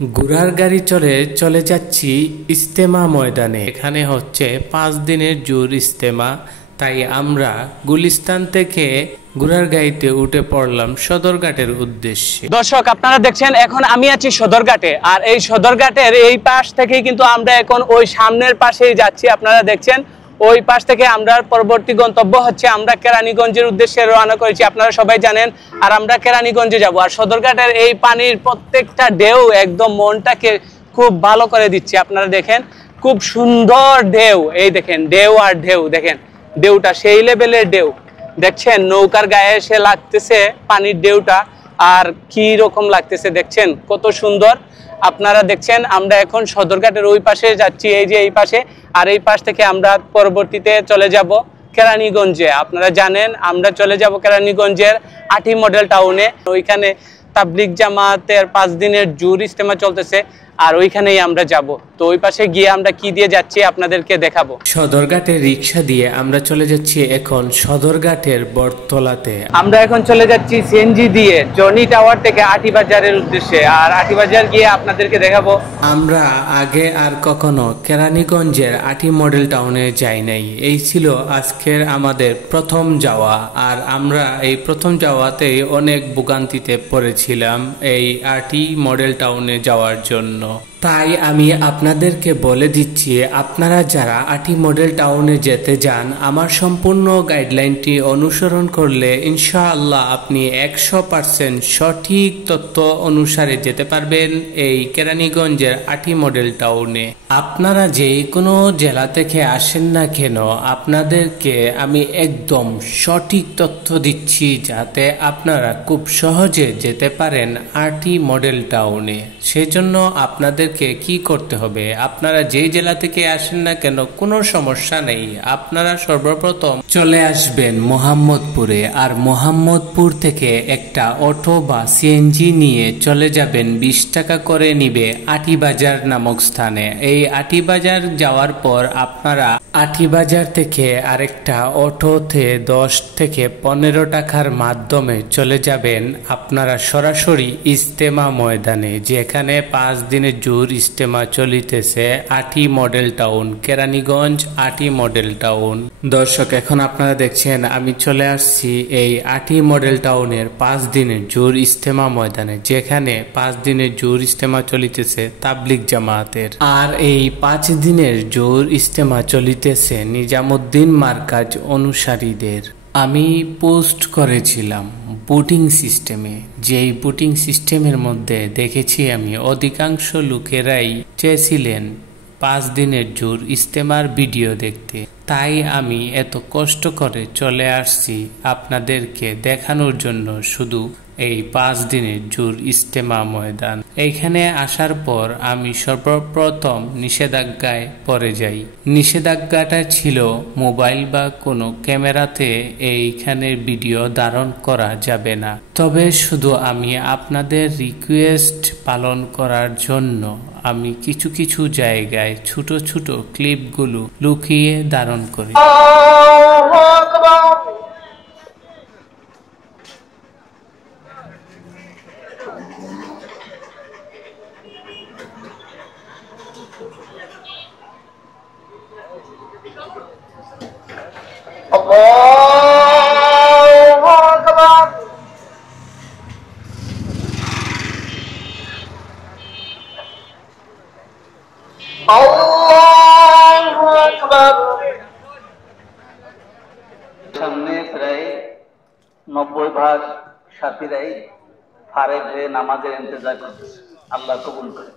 ঘোড়ার গাড়ি চড়ে চলে যাচ্ছি ইজতেমা ময়দানে। এখানে হচ্ছে 5 দিনের জোর ইজতেমা, তাই আমরা গুলিস্তান থেকে ঘোড়ার গাড়িতে উঠে পড়লাম সদরঘাটের উদ্দেশ্যে। দর্শক, আপনারা দেখছেন এখন আমি আছি সদরঘাটে, আর এই সদরঘাটের এই পাশ থেকেই কিন্তু আমরা এখন ওই সামনের পাশেই যাচ্ছি। আপনারা দেখছেন ওই পাশ থেকে আমরা পরবর্তী গন্তব্য হচ্ছে আমরা কেরানীগঞ্জের উদ্দেশ্যে রওনা করেছি, আপনারা সবাই জানেন। আর আমরা কেরানীগঞ্জে যাব। আর সদরঘাটের এই পানির প্রত্যেকটা ঢেউ একদম মনটাকে খুব ভালো করে দিচ্ছে। আপনারা দেখেন খুব সুন্দর ঢেউ, এই দেখেন ঢেউ আর ঢেউ, দেখেন ঢেউটা সেই লেভেলের ঢেউ। দেখছেন নৌকার গায়ে এসে লাগতেছে পানির ঢেউটা, আর কি রকম লাগতেছে দেখছেন কত সুন্দর। আপনারা দেখছেন আমরা এখন সদরঘাটের ওই পাশে যাচ্ছি, এই যে এই পাশে। আর এই পাশ থেকে আমরা পরবর্তীতে চলে যাব কেরানীগঞ্জে। আপনারা জানেন আমরা চলে যাব কেরানীগঞ্জের 8 মডেল টাউনে। ওইখানে তাবলিগ জামাতের 5 দিনের জোর ইজতেমা চলতেছে, আর ওইখানেই আমরা যাব। তো ওই পাশে গিয়ে আমরা কি দিয়ে যাচ্ছি আপনাদেরকে দেখাবো। সদরঘাটের রিক্সা দিয়ে আমরা চলে যাচ্ছি এখন সদরঘাটের বটতলাতে। আমরা এখন চলে যাচ্ছি সিএনজি দিয়ে জনি টাওয়ার থেকে আটিবাজারের উদ্দেশ্যে, আর আটিবাজার গিয়ে আপনাদেরকে দেখাবো। আমরা আগে আর কখনো কেরানীগঞ্জের 8 মডেল টাউনে যাই নাই, এই ছিল আজকের আমাদের প্রথম যাওয়া। আর আমরা এই প্রথম যাওয়াতেই অনেক ভোগান্তিতে পড়েছিলাম এই 8 মডেল টাউনে যাওয়ার জন্য। তাই আমি আপনাদেরকে বলে দিচ্ছি, আপনারা যারা 8 মডেল টাউনে যেতে যান, আমার সম্পূর্ণ গাইডলাইনটি অনুসরণ করলে ইনশাআল্লাহ আপনি 100% সঠিক তথ্য অনুসারে যেতে পারবেন এই কেরানীগঞ্জের 8 মডেল টাউনে। আপনারা যে কোনো জেলা থেকে আসেন না কেন, আপনাদেরকে আমি একদম সঠিক তথ্য দিচ্ছি যাতে আপনারা খুব সহজে যেতে পারেন 8 মডেল টাউনে। সেজন্য আপনাদেরকে কি করতে হবে, আপনারা যেই জেলা থেকে আসেন না কেন কোনো সমস্যা নেই, আপনারা সর্বপ্রথম চলে আসবেন মোহাম্মদপুরে। আর মোহাম্মদপুর থেকে একটা অটো বা সিএনজি নিয়ে চলে যাবেন, 20 টাকা করে নিবে আটিবাজার নামক স্থানে। এই আটিবাজার যাওয়ার পর আপনারা আটিবাজার থেকে আরেকটা অটোতে 10 থেকে 15 টাকার মাধ্যমে চলে যাবেন আপনারা সরাসরি ইজতেমা ময়দানে, যেখানে 5 দিনের জোর ইজতেমা চলিতেছে 8 model town, Keraniganj 8 model town. দর্শক, এখন আপনারা দেখছেন আমি চলে আসছি এই 8 মডেল টাউনের 5 দিনের জোর ইজতেমা ময়দানে, যেখানে 5 দিনের জোর ইজতেমা চলিতেছে তাবলিগ জামাতের। আর এই 5 দিনের জোর ইজতেমা চলিতেছে নিজামুদ্দিন মার্কাজ অনুসারীদের। আমি পোস্ট করেছিলাম বুটিং সিস্টেমে, যেই বুটিং সিস্টেমের মধ্যে দেখেছি আমি অধিকাংশ লোকেরাই চেয়েছিলেন 5 দিনের জোর ইজতেমার ভিডিও দেখতে। তাই আমি এত কষ্ট করে চলে আসছি আপনাদেরকে দেখানোর জন্য শুধু এই 5 দিনের জোর ইজতেমা ময়দান। এইখানে আসার পর আমি সর্বপ্রথম নিষেধাজ্ঞায় পড়ে যাই। নিষেধাজ্ঞাটা ছিল মোবাইল বা কোনো ক্যামেরাতে এইখানের ভিডিও ধারণ করা যাবে না। তবে শুধু আমি আপনাদের রিকোয়েস্ট পালন করার জন্য আমি কিছু কিছু জায়গায় ছোট ছোট ক্লিপগুলো লুকিয়ে ধারণ করি। সামনে প্রায় 90% সাথীরাই ফারেক হয়ে নামাজের ইন্তজার করতেছে। আল্লাহ কবুল করে।